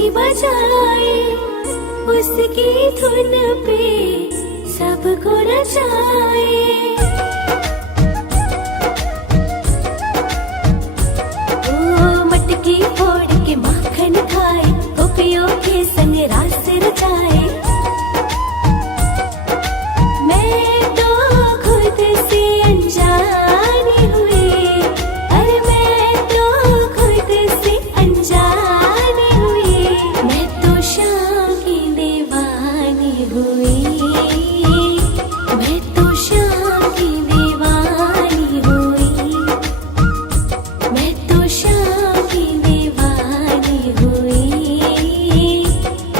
बंसी बजाए, उसकी धुन पे सबको नचाए। ओ मटकी फोड़ के माखन खाए, गोपियों के संग रास रचाए। मैं तो खुद से अनजानी हुई, अरे मैं तो खुद से अनजानी हुई। मैं तो शाम की दीवानी हुई, मैं तो शाम की दीवानी हुई, मैं तो शाम की दीवानी हुई,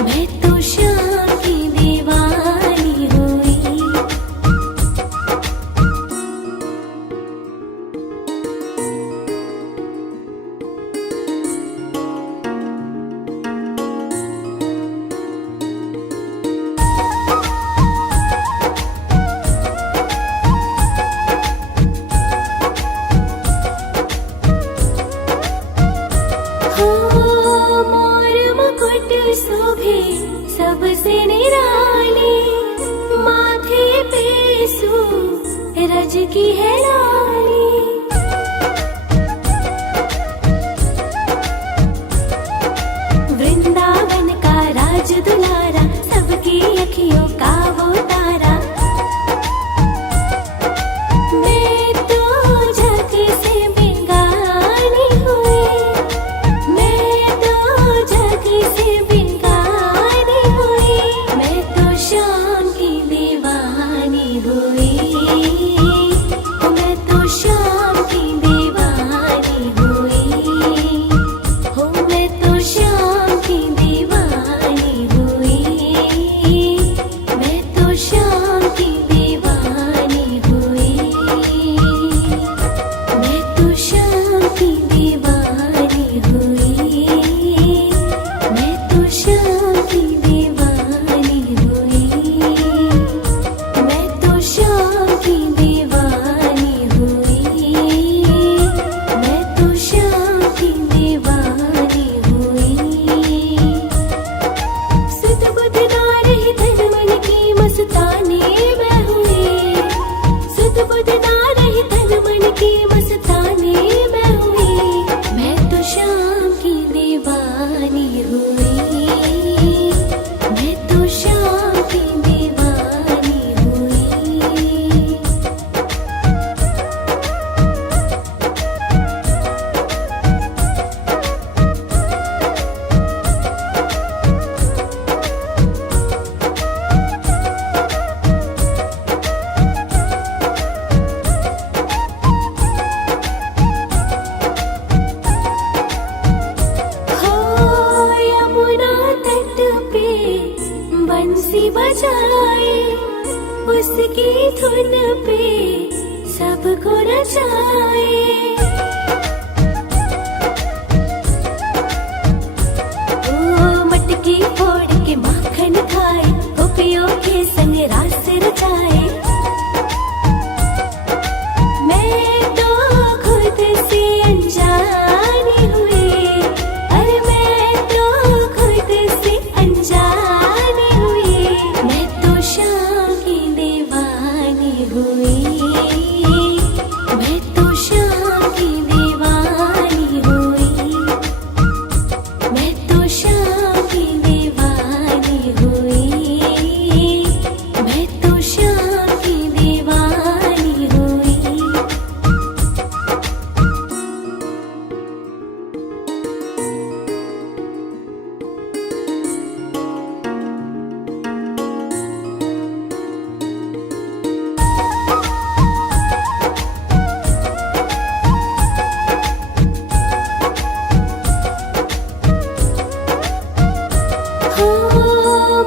मैं तो शाम की दीवानी हुई। मोर मुकुट शोभे सबसे निराली, माथे पे सूरज की है लाली। वृंदावन का राज दुलारा, सबकी अखियों का वो तारा। मैं तो जग से बेगानी हुई, मैं तो जग से बेगानी हुई। मैं तो शाम की दीवानी हुई, मैं तो शाम की दीवानी हुई, हो मैं तो शाम की दीवानी हुई, मैं तो शाम की दीवानी हुई, मैं तो शाम की दीवानी हुई, मैं तो शाम की दीवानी हुई, मैं तो शाम की दीवानी हुई, मैं तो शाम की दीवानी हुई। सुध बुध ना रही धन मन की मस्तानी मैं हुई, सुध बुध ना रही धन मन की मस्तानी मैं हुई। मैं तो शाम की दीवानी हुई, मैं तो शाम की दीवानी हुई। हो यमुना तट पे बंसी बजाए, उसकी धुन पे सबको नचाए। ओ मटकी फोड़ के माखन खाए, गोपियों के संग रास रचाए। मैं तो खुद से अनजानी हुई, अरे मैं तो खुद से अनजानी हुई। मैं तो शाम की दीवानी हुई, मैं तो शाम की दीवानी हुई, मैं तो शाम की दीवानी हुई, मैं तो शाम की दीवानी हुई।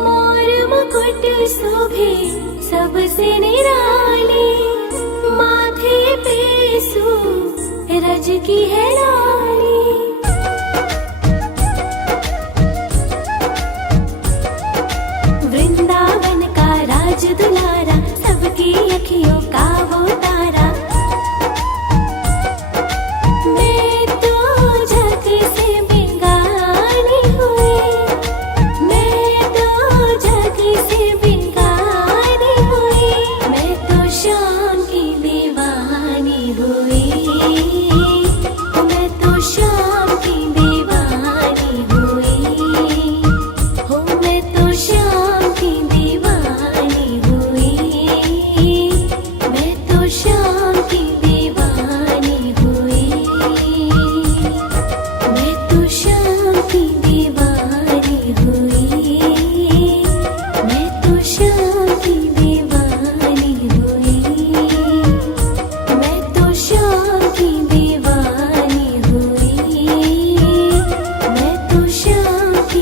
मोर मुकुट शोभे सबसे निराली, माथे पे सूरज की है लाली। वृंदावन का राज दुलारा, सबकी अखियों का वो तारा। मैं तो जग से बेगानी हुई,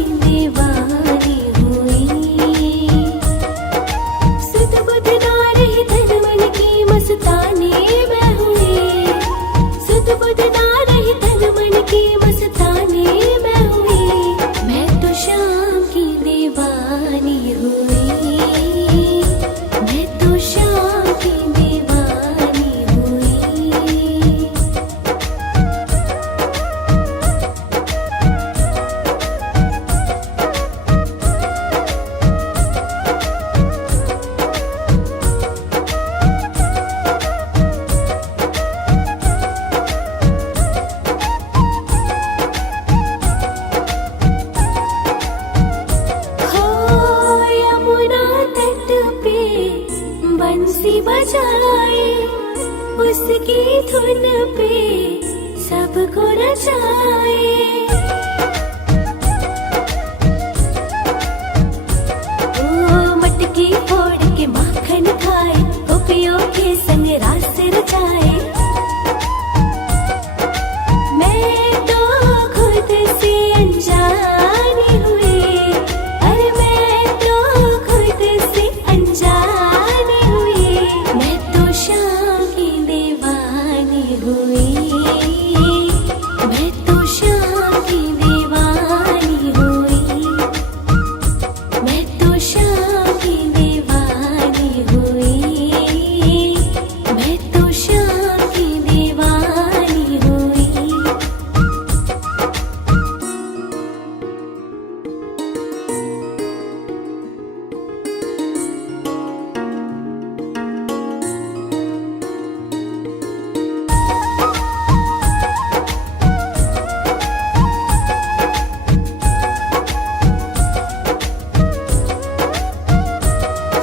की दीवानी हुई। सुध बुध ना रही तन मन की मस्तानी मैं हुई। सुध बुध ना रही तन मन की मस्तानी मैं हुई। मैं तो शाम की दीवानी हुई। मैं तो शाम की दीवानी हुई। हो यमुना तट पे बंसी बजाए, उसकी धुन पे सबको नचाए। ओ मटकी फोड़ के माखन खाए, गोपियों के संग रास रचाए। मैं तो खुद से अनजानी हुई। अरे मैं तो खुद से अनजानी हुई। मैं तो शाम की दीवानी हुई। मैं तो शाम की दीवानी हुई। मैं तो शाम की दीवानी हुई। मैं तो शाम की दीवानी हुई।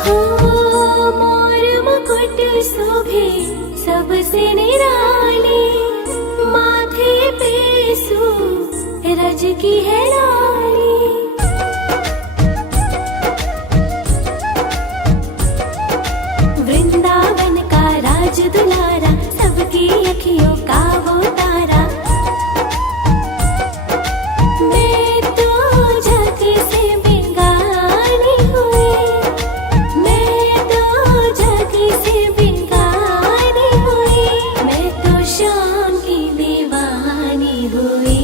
हो मोर मुकुट शोभे सबसे निराली, माथे पे सूरज की है लाली। वृंदावन का राज दुलारा, सबकी अखियों का वो तारा। मैं तो जग से बेगानी हुई। मैं तो जग से बेगानी हुई। मैं तो शाम की दीवानी हुई।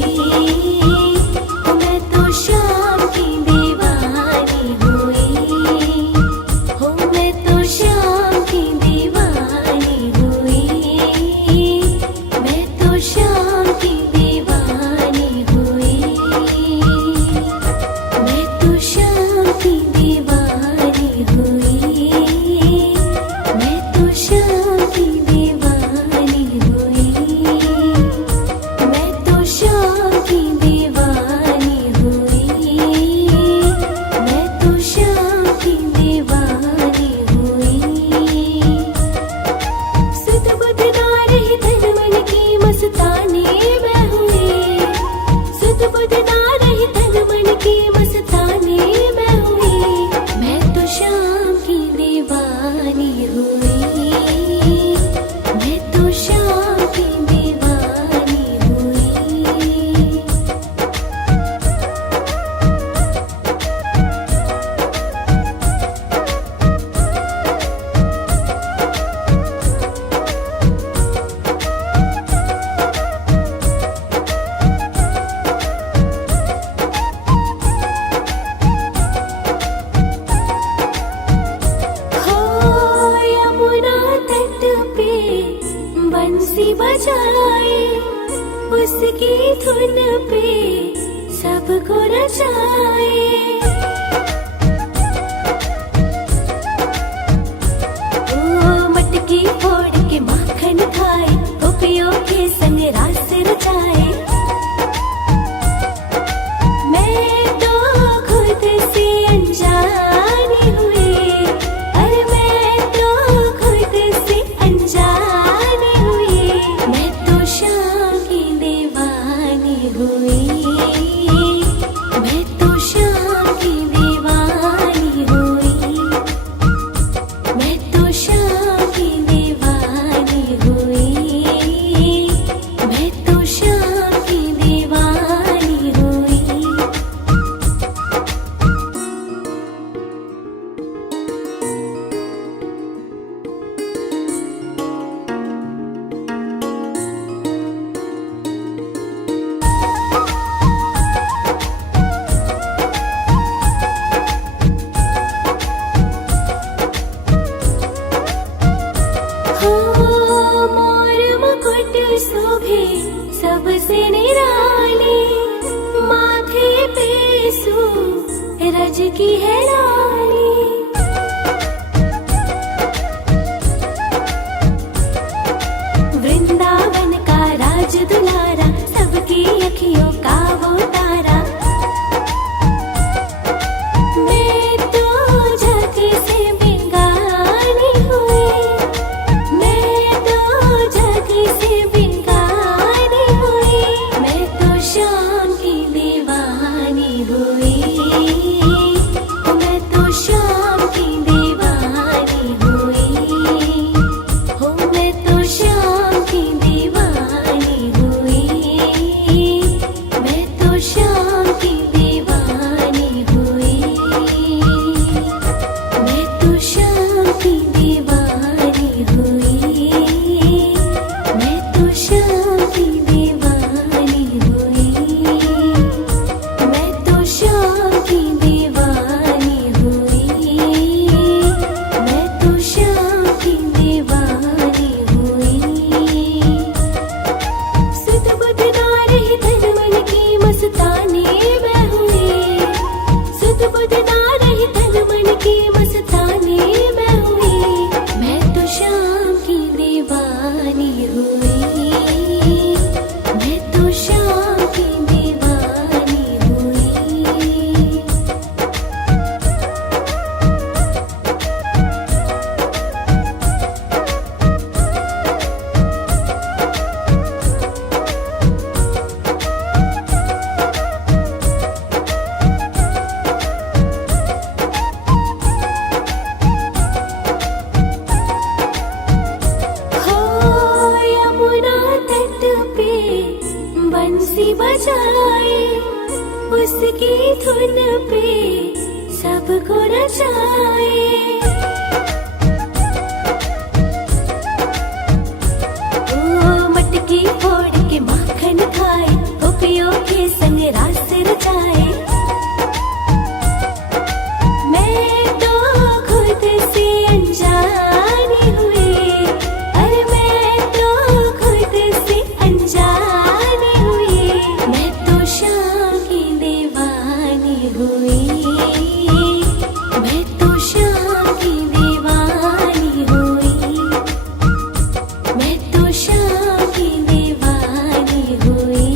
मैं रज की है रानी। वृंदावन का राज दुलारा, सबकी अखियों का वो तारा। मैं तो जग से बेगानी हुई, मैं तो जग से बेगानी हुई। मैं तो शाम की दीवानी हुई, मैं तो शाम की दीवानी हुई, हो मैं तो शाम की दीवानी हुई, मैं तो शाम की दीवानी हुई, मैं तो शाम की दीवानी हुई, मैं तो शाम की दीवानी हुई, मैं तो शाम की दीवानी हुई, मैं तो शाम की दीवानी हुई। सुध बुध ना रही तन मन की मस्तानी मैं हुई, सुध बुध ना रही तन मन की मस्तानी मैं हुई। मैं तो शाम की दीवानी हुई, मैं तो शाम की दीवानी हुई। हो यमुना तट पे बंसी बजाए, उसकी धुन पे सबको नचाए। ओ मटकी फोड़ के माखन खाए, गोपियों के संग रास रचाए। मैं तो खुद से अनजानी हुई, अरे मैं तो खुद से अनजानी हुई। मैं तो शाम की दीवानी हुई, मैं तो शाम की दीवानी हुई, मैं तो शाम की दीवानी हुई,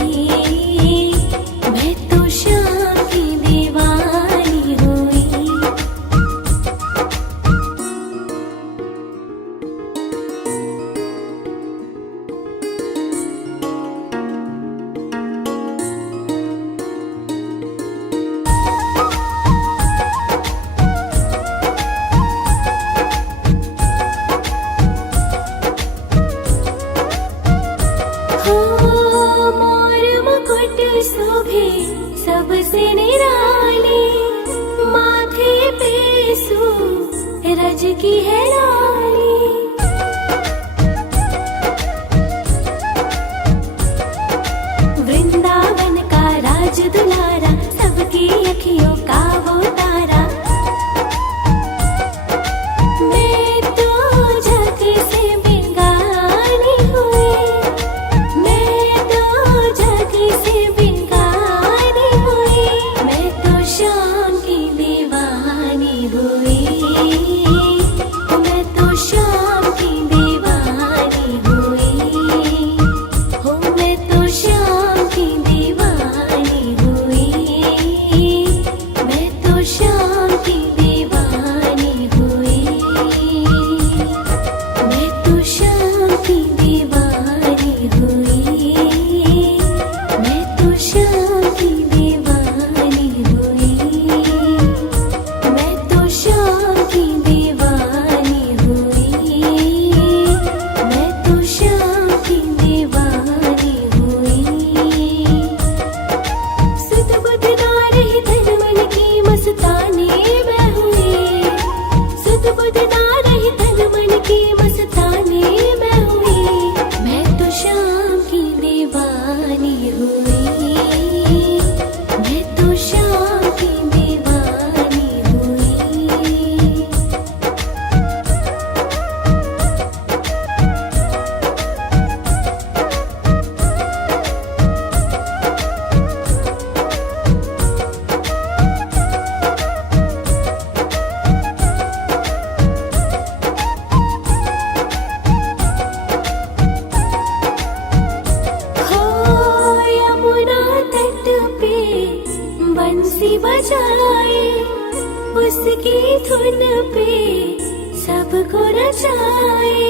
मैं तो शाम की दीवानी हुई। हो मोर मुकुट शोभे सबसे निराली, माथे पे सूरज की है लाली। वृंदावन का राज दुलारा, सबकी अखियों का वो तारा। मैं तो जग से बेगानी हुई, मैं तो जग से बेगानी हुई। मैं तो शाम की दीवानी हुई, मैं तो शाम की दीवानी हुई, हो मैं तो शाम की दीवानी हुई, मैं तो शाम की दीवानी हुई, मैं तो शाम की दीवानी हुई, मैं तो शाम की दीवानी हुई, मैं तो शाम की दीवानी हुई, मैं तो शाम की दीवानी हुई। सुध बुध ना रही तन मन की मस्तानी उसकी धुन पे सबको नचाए।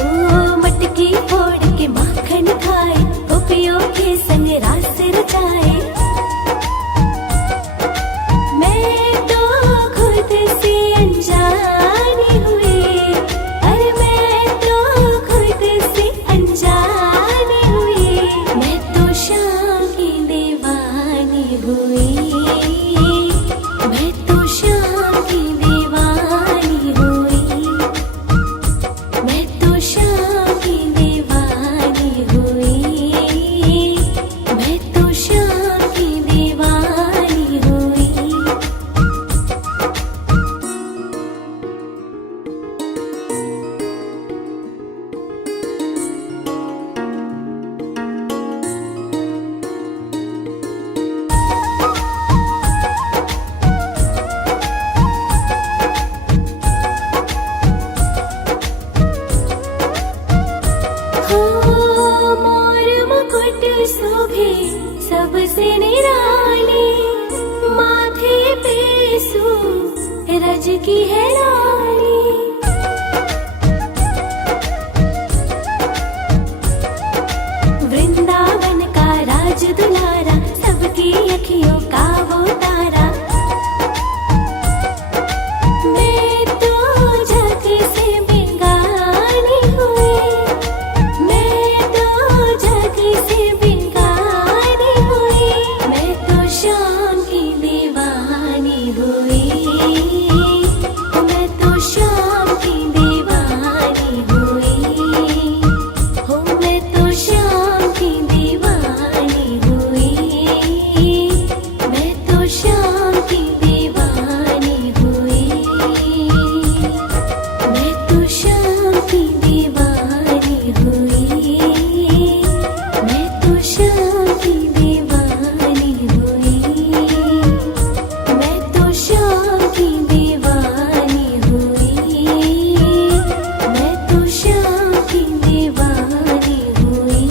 ओ मटकी फोड़ के माखन खाए, गोपियों के संग रास रचाए। मैं तो खुद से अनजानी हुई, अरे मैं तो खुद से अनजानी हुई। मैं तो शाम की दीवानी हुई, मैं तो शाम की दीवानी हुई, मैं तो शाम की दीवानी हुई, मैं तो शाम की दीवानी हुई। हो मोर मुकुट शोभे सबसे निराली, माथे पे सूरज की है लाली। वृंदावन का राज दुलारा, सबकी अखियों का वो तारा। मैं तो जग से बेगानी हुई, मैं तो जग से बेगानी हुई। मैं तो शाम की दीवानी हुई, मैं तो शाम की दीवानी हुई, हो मैं तो शाम की दीवानी हुई, मैं तो शाम की दीवानी हुई, मैं तो शाम की दीवानी हुई, मैं तो शाम की दीवानी हुई, मैं तो शाम की दीवानी हुई, मैं तो शाम की दीवानी हुई।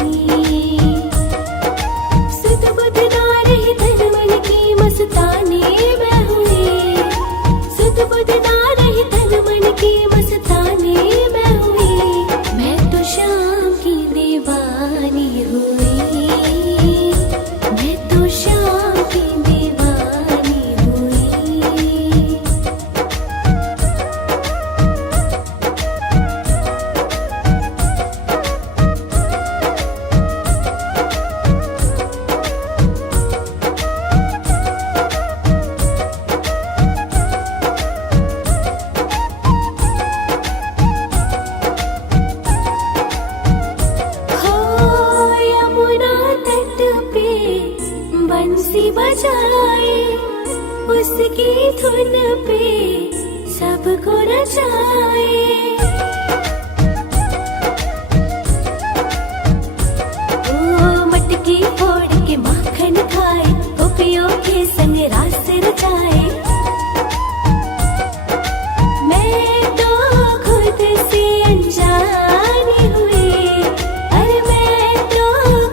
सुध बुध ना रही तन मन की मस्तानी मैं हुई, सुध बुध ना रही तन मन की मस्तानी मैं हुई। मैं तो शाम की दीवानी हुई, मैं तो शाम की दीवानी हुई। हो यमुना तट पे बंसी बजाए, उसकी धुन पे सबको नचाए। ओ मटकी फोड़ के माखन खाए, गोपियों के संग रास रचाए। मैं तो खुद से अनजानी हुई, अरे मैं तो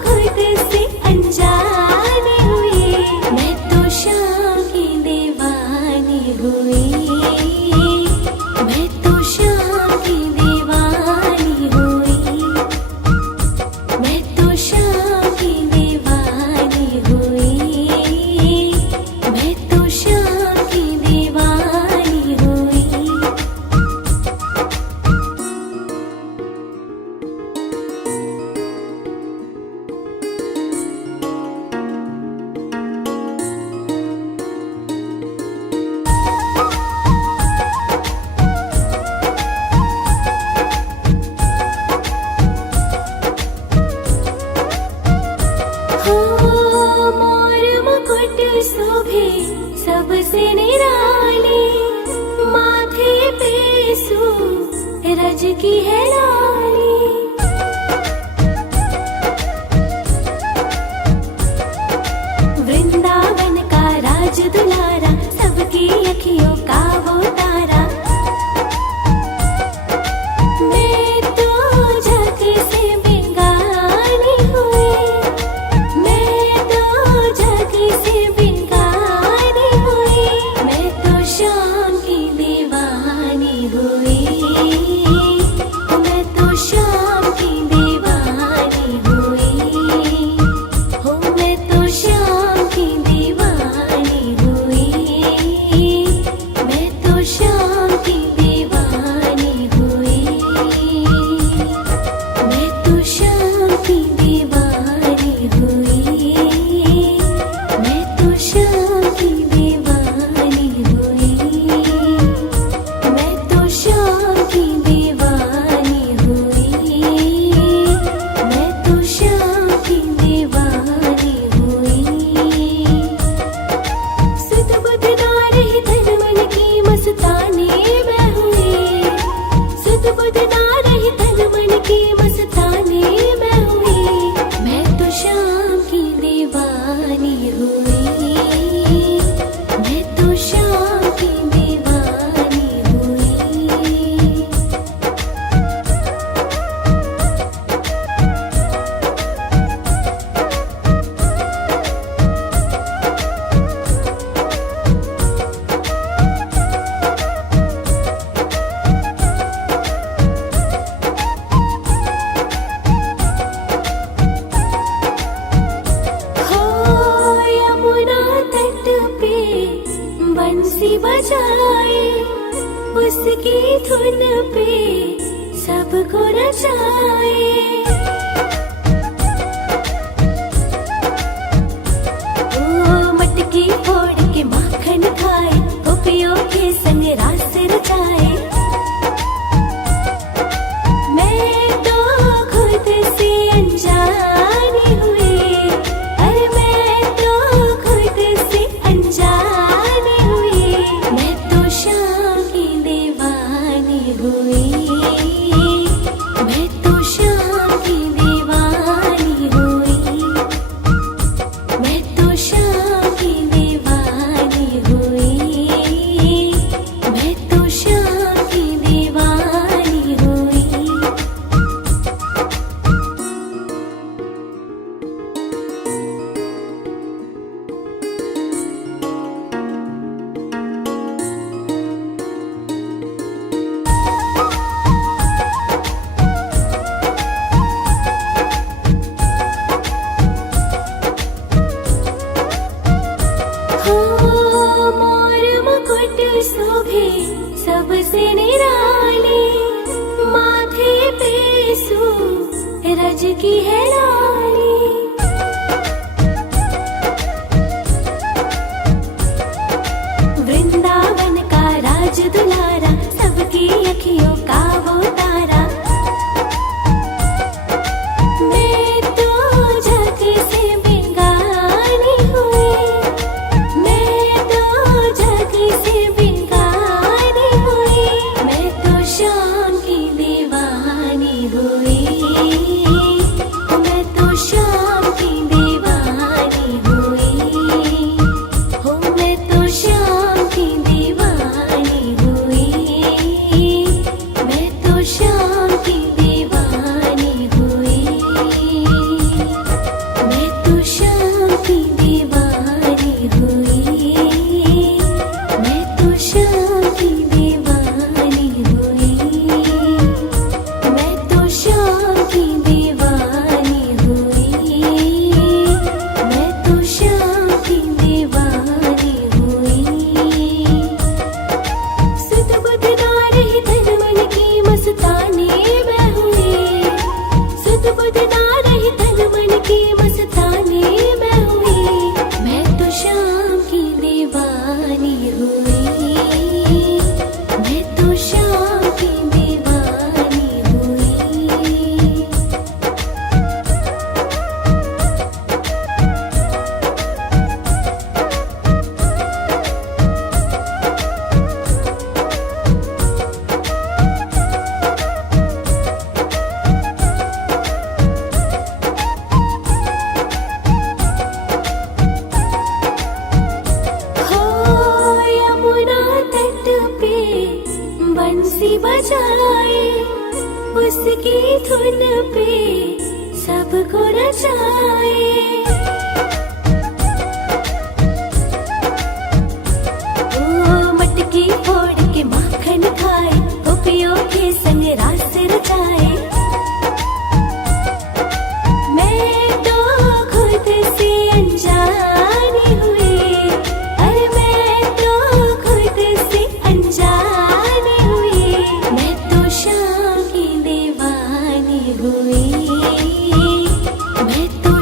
खुद से अनजानी हुई। मैं तो शाम की दीवानी हुई, मैं तो शाम की दीवानी हुई, मैं तो शाम की दीवानी हुई, मैं तो शाम की दीवानी हुई। हो मोर मुकुट शोभे सबसे निराली, माथे पे सूरज की है लाली। वृंदावन का राज दुलारा, सबकी अखियों का वो तारा। मैं तो जग से बेगानी हुई, मैं तो दीवानी हुई, मैं तो शाम की दीवानी हुई। हो यमुना तट पे बंसी बजाए, उसकी धुन पे सबको नचाए। ओ मटकी फोड़ के माखन खाए, गोपियों के संग रास रचाए। मैं तो खुद से अनजानी हुई, अरे मैं तो खुद से अनजानी हुई, मैं तो शाम की दीवानी हुई, मैं तो शाम की दीवानी हुई, मैं तो शाम की दीवानी हुई, मैं तो शाम की दीवानी हुई। हो मोर मुकुट शोभे सबसे निराली, माथे पे सूरज की है लाली। वृंदावन का राज दुलारा, सबकी अखियों का वो तारा। मैं तो जग से बेगानी हुई, मैं तो जग से बेगानी हुई, मैं तो शाम की दीवानी हुई, मैं तो शाम की दीवानी हुई, हो मैं तो शाम की दीवानी हुई, मैं तो शाम की दीवानी हुई, मैं तो शाम की दीवानी हुई, मैं तो शाम की दीवानी हुई, मैं तो शाम की दीवानी हुई, मैं तो शाम की दीवानी हुई। सुध बुध ना रही तन मन की मस्तानी मैं हुई, सुध बुध ना रही तन मन की मस्तानी मैं हुई, मैं तो शाम की दीवानी हुई, मैं तो शाम की दीवानी हुई। हो यमुना तट पे बंसी बजाए, उसकी धुन पे सबको नचाए। ओ मटकी फोड़ के माखन खाए, गोपियों के संग रास रचाए। मैं तो खुद से अनजानी हुई, अरे मैं तो खुद से अनजानी हुई, मैं तो शाम की दीवानी हुई, मैं तो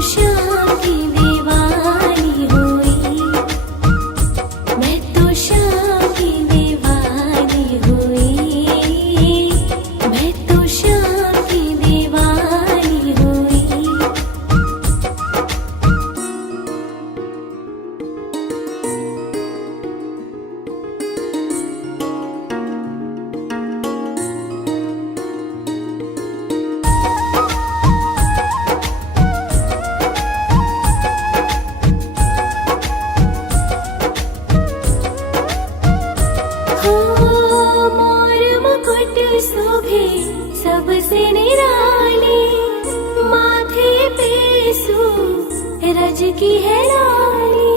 ब्रज की है रानी।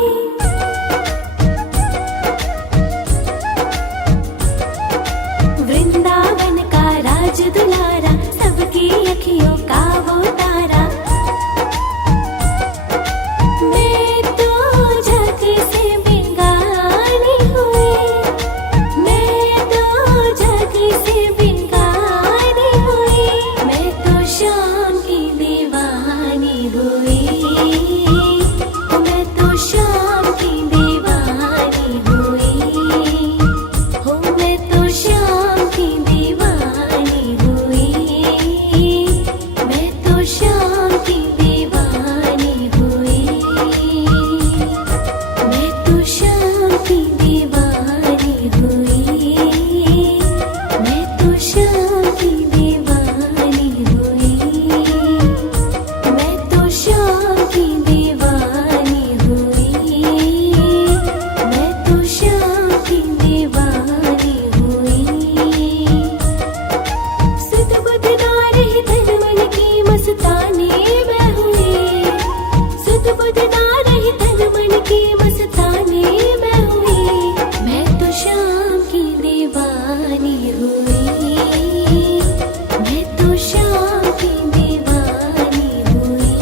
वृंदावन का राज दुलारा, सबकी अखियों का वो तारा। मैं तो जग से बेगानी हुई, मैं तो जग से बेगानी हुई। मैं तो शाम की दीवानी हुई, मैं तो शाम की दीवानी हुई, हो मैं तो शाम की दीवानी हुई, मैं तो शाम की दीवानी हुई, मैं तो शाम की दीवानी हुई, मैं तो शाम की दीवानी हुई, मैं तो शाम की दीवानी हुई, मैं तो शाम की दीवानी हुई। सुध बुध ना रही तन मन की मस्तानी मैं हुई, सुध बुध ना रही तन मन की मस्तानी मैं हुई। मैं तो शाम की दीवानी हुई, मैं तो शाम की दीवानी हुई।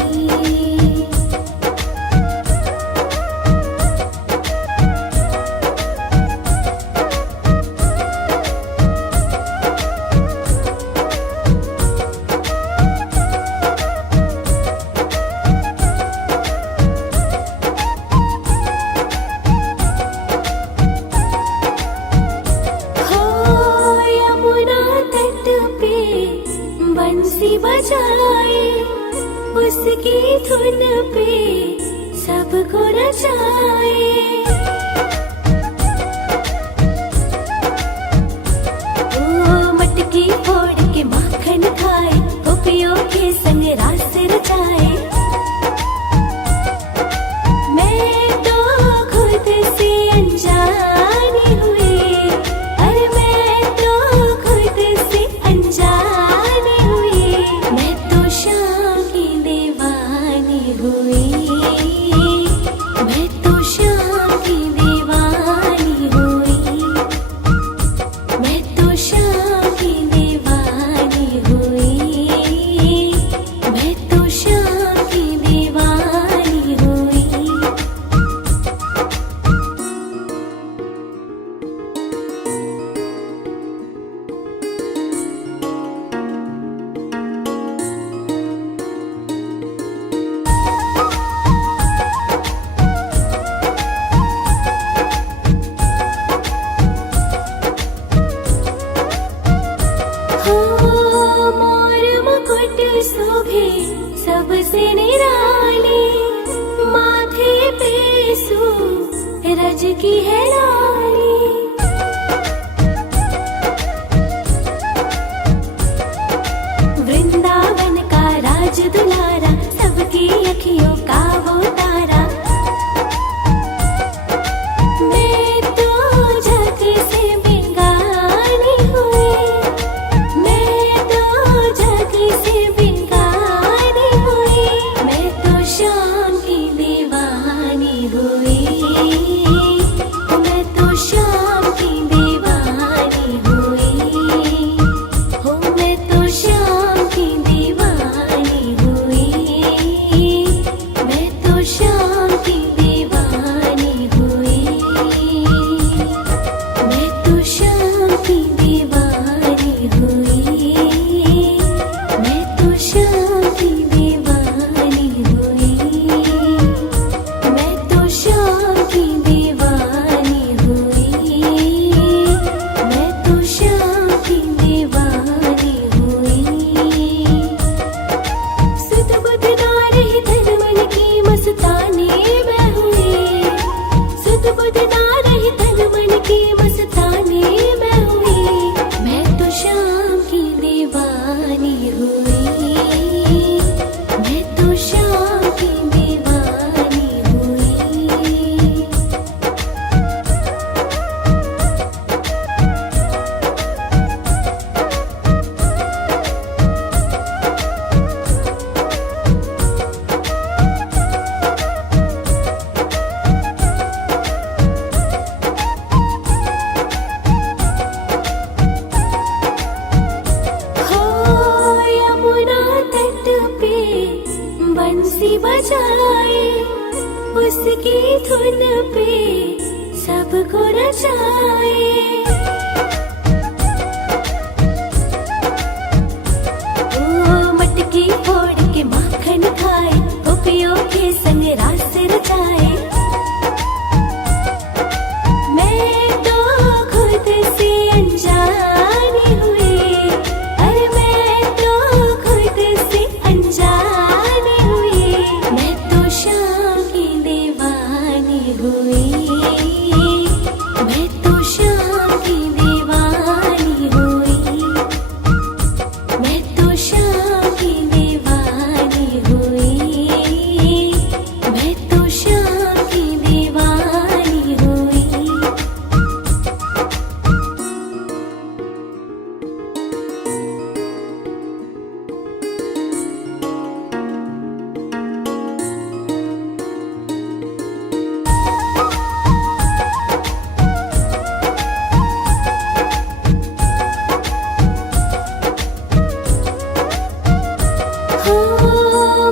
हो यमुना तट पे बंसी बजाए, उसकी धुन पे सबको नचाए। ओ मटकी फोड़ के माखन खाए, गोपियों के संग रास रचाए। मैं तो खुद से अनजानी हुई, अरे मैं तो खुद से अनजानी हुई। मैं तो शाम की दीवानी हुई, मैं तो शाम की दीवानी हुई, मैं तो शाम की दीवानी हुई, मैं तो शाम की दीवानी हुई। हो मोर मुकुट शोभे सबसे निराली, माथे पे सूरज की है लाली। वृंदावन का राज दुलारा, सबकी अखियों का वो तारा। मैं तो जग से बेगानी हुई, मैं तो जग से बेगानी हुई। मैं तो शाम की दीवानी हुई, मैं तो शाम की दीवानी हुई, हो मैं तो शाम की दीवानी हुई, मैं तो शाम की दीवानी हुई, मैं तो शाम की दीवानी हुई, मैं तो शाम की दीवानी हुई, मैं तो शाम की दीवानी हुई, मैं तो शाम की दीवानी हुई। सुध बुध ना रही तन मन की मस्तानी मैं उसकी धुन पे सबको नचाए। ओ मटकी फोड़ के माखन खाए, गोपियों के संग रास रचाए। मैं तो खुद से अनजानी हुई, अरे मैं तो खुद से अनजानी हुई। मैं तो शाम की दीवानी हुई, मैं तो शाम की दीवानी हुई, मैं तो शाम की दीवानी हुई, मैं तो शाम की दीवानी हुई।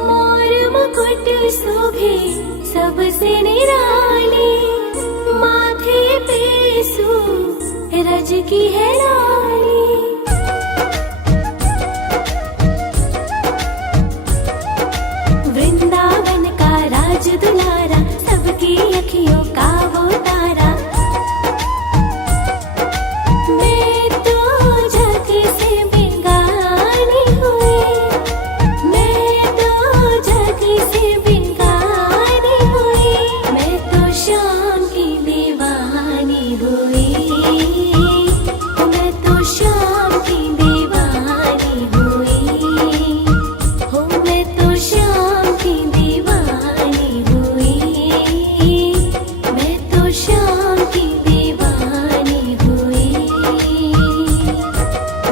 मोर मुकुट शोभे सबसे निराली, माथे पे सूरज की है लाली। वृंदावन का राज दुलारा, सबकी अखियों का वो तारा। मैं तो जग से बेगानी हुई, मैं तो जग से बेगानी हुई। मैं तो शाम की दीवानी हुई, मैं तो शाम की दीवानी हुई, हो मैं तो शाम की दीवानी हुई, मैं तो शाम की दीवानी हुई,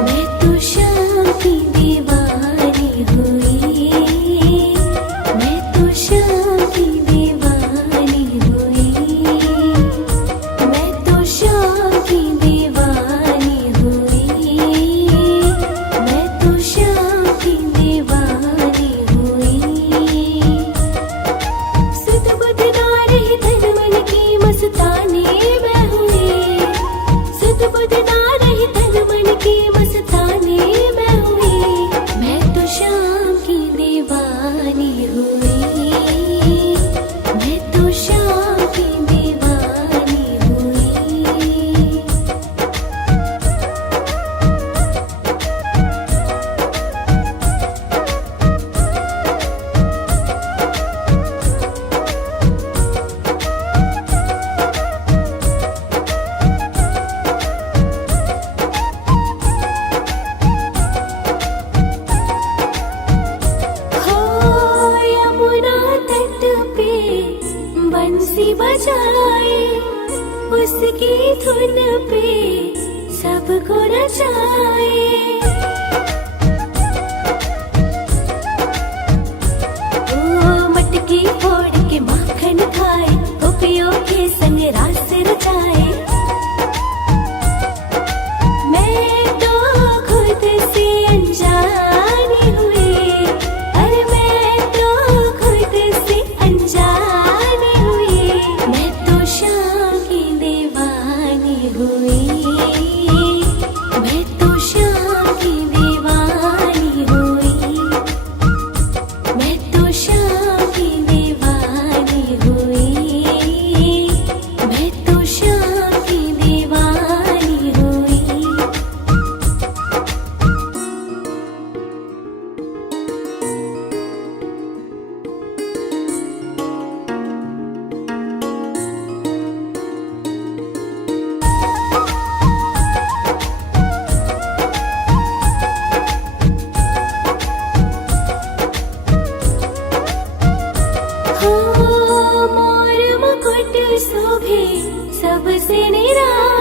मैं तो शाम की दीवानी हुई, मैं तो शाम की दीवानी हुई, मैं तो शाम की दीवानी हुई, मैं तो शाम की दीवानी हुई। सुध बुध ना रही तन मन की मस्तानी मैं हुई, सुध बुध ना रही तन मन की मस्तानी मैं हुई। मैं तो शाम की दीवानी हुई, मैं तो शाम की दीवानी हुई। हो यमुना तट पे बंसी बजाए, उसकी धुन पे सबको नचाए। ओ मटकी फोड़ के माखन खाए, गोपियों के संग रास रचाए। मैं तो खुद से अनजानी हुई, अरे मैं तो खुद से अनजानी हुई। मैं तो शाम की दीवानी हुई, मैं तो शाम की दीवानी हुई, मैं तो शाम की दीवानी हुई, मैं तो शाम की दीवानी हुई। हो मोर मुकुट शोभे सबसे निराली,